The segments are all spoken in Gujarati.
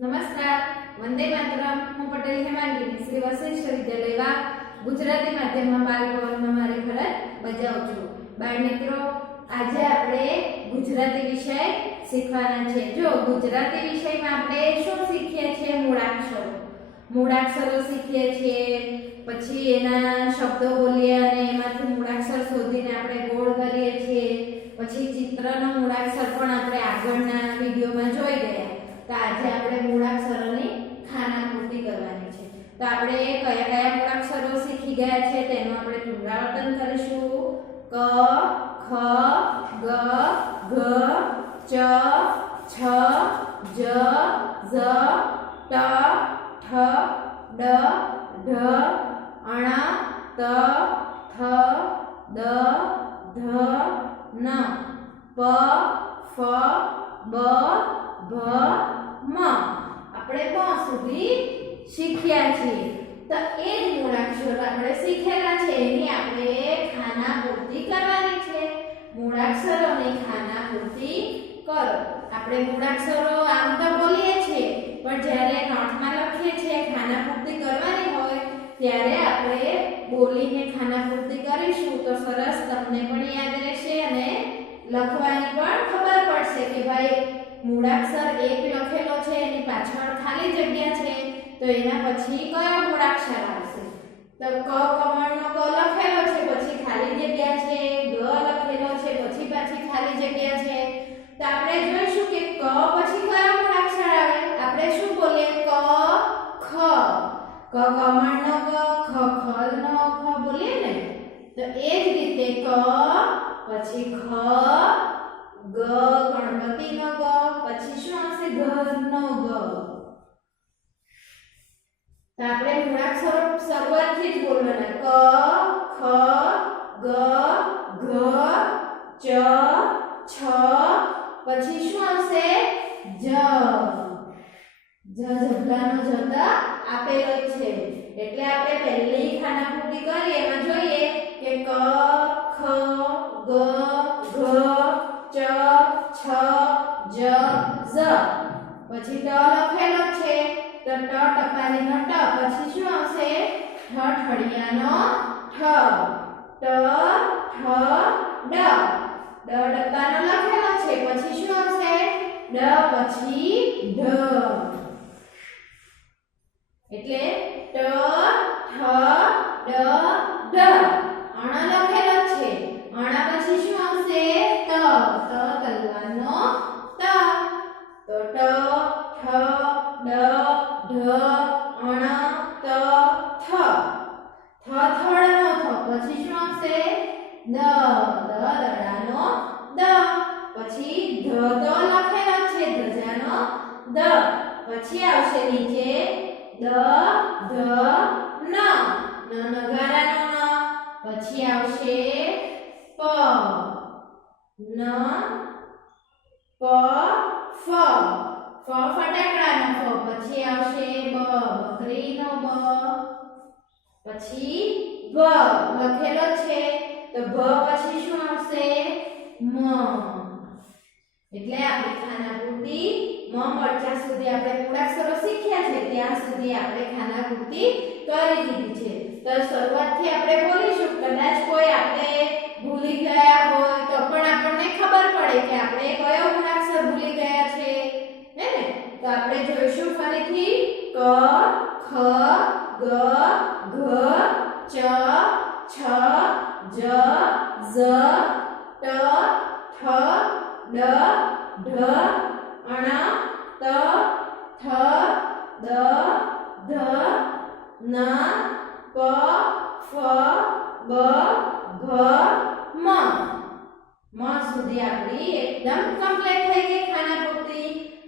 નમસ્કાર, વંદે માતરમ. હું પટેલ હેમાંગીની શ્રી વશિષ્ઠ વિદ્યાલય વાવ ગુજરાતી માધ્યમમાં બાળભવનમાં મારી ફરજ બજાવું છું. બાળ મિત્રો, આજે આપણે ગુજરાતી વિષય શીખવાના છે. જો ગુજરાતી વિષયમાં આપણે શું શીખીએ છીએ? મૂળાક્ષરો શીખીએ છીએ. પછી એના શબ્દો બોલીએ અને એમાંથી મૂળાક્ષર શોધીને આપણે ગોળ કરીએ છીએ. પછી ચિત્રનો મૂળાક્ષર પણ આપણે આગળના વિડીયોમાં જોઈ ગયા. તો આજે આપણે મૂળાક્ષરોની ખાનાપૂર્તિ કરવાની છે. તો આપણે કયા કયા મૂળાક્ષરો શીખી ગયા છે તેનું આપણે પુનરાવર્તન કરીશું. ક, ખ, ગ, ઘ, ચ, છ, જ, ઝ, ટ, ઠ, ડ, ઢ, અણ, ત, થ, દ, ધ, ન, પ, ફ, બ, ભ, મ. આપણે મ સુધી શીખ્યા છીએ. તો એ જ મૂળાક્ષરો આપણે શીખેલા છે એની આપણે ખાનાપૂર્તિ કરવાની છે. મૂળાક્ષરોની ખાનાપૂર્તિ કરો. આપણે મૂળાક્ષરો આમ તો બોલીએ છીએ, પણ જ્યારે નોટમાં લખીએ છીએ ખાનાપૂર્તિ કરવાની હોય ત્યારે આપણે બોલીને ખાનાપૂર્તિ કરીશું તો સરસ તમને પણ યાદ રહેશે અને લખવાની પણ ખબર પડશે કે ભાઈ મૂળાક્ષર એક લખેલો છે એની પાછળ ખાલી જગ્યા છે તો એના પછી કયો મૂળાક્ષર આવશે. તો ક કમળનો ક લખેલો છે પછી ખાલી જગ્યા છે, ગ લખેલો છે પછી પાછી ખાલી જગ્યા છે. તો આપણે જોઈશું કે ક પછી કયો મૂળાક્ષર આવે. આપણે શું બોલીએ? ક ખ. ક કમળનો ક, ખ ખલનો ખ બોલીએ ને. તો એ જ રીતે ક પછી ખ, ગ ગણપતિનો ગ, પછી શું આવશે? ઘરનો ગ. તો આપણે મૂળાક્ષરો શરૂઆતથી જ બોલવાના. ક, ખ, ગ, ઘ, ચ, છ, પછી શું આવશે? જ. જબલાનો જ આપેલો છે એટલે આપણે પહેલી ખાનાપૂર્તિ કરી એમાં જોઈએ કે ક, ખ, ગ, ઘ, ચ, છ, જ, ઝ. પછી ટ લખેલો છે તો ટ ટપાલીનો ટ, પછી શું આવશે? ઠ ઠળિયાનો ઠ, ટ, ઠ, ડ. ડ ડબ્બાનો લખેલો છે પછી શું આવશે? ડ પછી ઢ. એટલે ટ, ઠ, ડ, ઢ. અણ લખેલો છે, અણ પછી શું આવશે? ત, ત તલવારનો ત. તો ટ, ઠ, ડ, ઢ, અણ, ત, થ. થ થળનો થ, પછી શું આવશે? દ, દ દડાનો દ. પછી ધ તો લખેલો છે ધજાનો દ. પછી આવશે નીચે દ, ધ, ન. ન નગારાનો ન. પછી આવશે પ, ન, પ, ફ. ફ ફટાકડાનો ફ. પછી આવશે બ, બકરીનો બ. પછી ભ લખેલો છે તો ભ પછી શું આવશે? મ. એટલે આપણી ખાનાપૂર્તિ મ જ્યાં સુધી આપણે મૂળાક્ષરો શીખ્યા છે ત્યાં સુધી આપણે ખાનાપૂર્તિ કરી દીધી છે. તો શરૂઆતથી આપણે બોલીશું. કદાચ કોઈ આપણે ભૂલી ગયા હોય તો પણ આપણને ખબર પડે કે આપણે કયો મૂળાક્ષર ભૂલી ગયા છે, હે ને? તો આપણે જોઈશું ફરીથી. ક, ખ, ગ, ઘ, ચ, છ, જ, ઝ, ટ, ઠ, ડ, ઢ, અણ, ત, થ, દ, ધ, ન, પ, ફ, બ, ભ, મ. મ સુધી આપણી એકદમ કમ્પ્લીટ થઈ ગઈ ખાનાપૂર્તિ.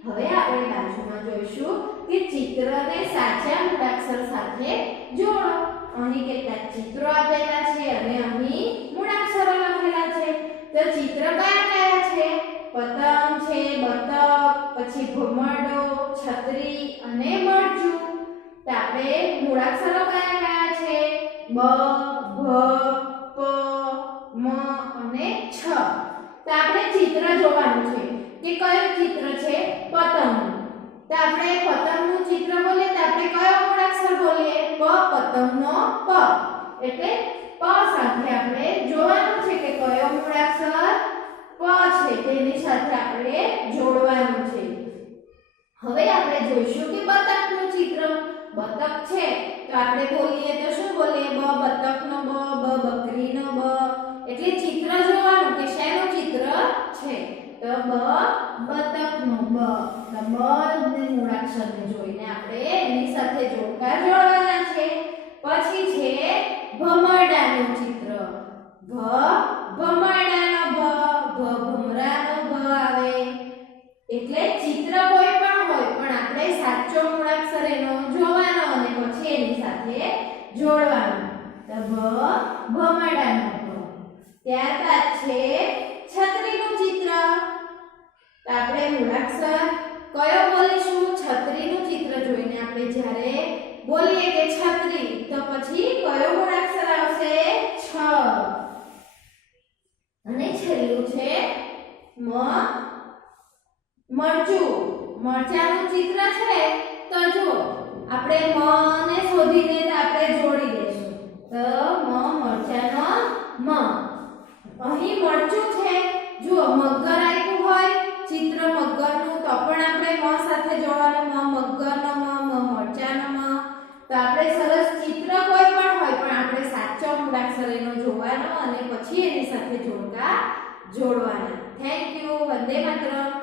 હવે આપણે બાજુમાં જોઈશું કે ચિત્રને સાચા મૂળાક્ષર સાથે જોડો. અહીં કેટલાક ચિત્રો આપેલા છે અને અહીં મૂળાક્ષરો લખેલા છે. તો ચિત્ર કયા કયા છે? પતંગ છે, બતક, પછી ભમરડો, છત્રી અને મરચું. તો આપણે મૂળાક્ષરો કયા કયા છે? બ, ભ, પ, મ અને છ. તો આપણે ચિત્ર જોવાનું છે કે કયું ચિત્ર છે? પતંગ. તો આપણે પતંગ એટલે પ સાથે આપણે જોવાનું છે કે કયો મૂળાક્ષર પ છે તેની સાથે આપણે જોડવાનું છે. હવે આપણે જોઈશું કે બતકનું ચિત્ર. બતક છે તો આપણે બોલીએ તો શું બોલીએ? બ બતકનો બ, બ બકરીનો બ. એટલે ચિત્ર જોવાનું કે શેનું ચિત્ર છે. તો બ બતકનો બ. તો બ ને મૂળાક્ષરને જોઈને આપણે એની સાથે જોડકા જોડવાના છે. પછી છે ભમરડાનું ચિત્ર. ભમરડાનો ભ, ભમરાનો ભ આવે. એટલે ચિત્ર કોઈ પણ હોય પણ આપણે સાચો મૂળાક્ષર એનો જોવાનો અને પછી એની સાથે જોડવાનો. તો ભમરડાનો ભ. ત્યારબાદ છે છત્રીનું ચિત્ર. તો આપણે મૂળાક્ષર કયો બોલીશું? છત્રીનું ચિત્ર જોઈને આપણે જ્યારે બોલીએ કે છત્રી તો પછી કયો મૂળાક્ષર આવશે? છ. અને છેલ્લું છે મરચું. મરચાનું ચિત્ર છે તો જો આપણે મ ને શોધીને આપણે જોડી દઈશું. તો મરચાનો મ. અહીં મરચું છે. જો મગર આપ્યું હોય ચિત્ર મગરનું તો પણ આપણે મ સાથે જોડવાનું. મગરનો મ, મરચાનો મ. તો આપણે સરસ ચિત્ર કોઈ પણ હોય પણ આપણે સાચો મૂળાક્ષર એનો જોવાનો અને પછી એની સાથે જોડકા જોડવાના. Thank you. વંદે માતરમ.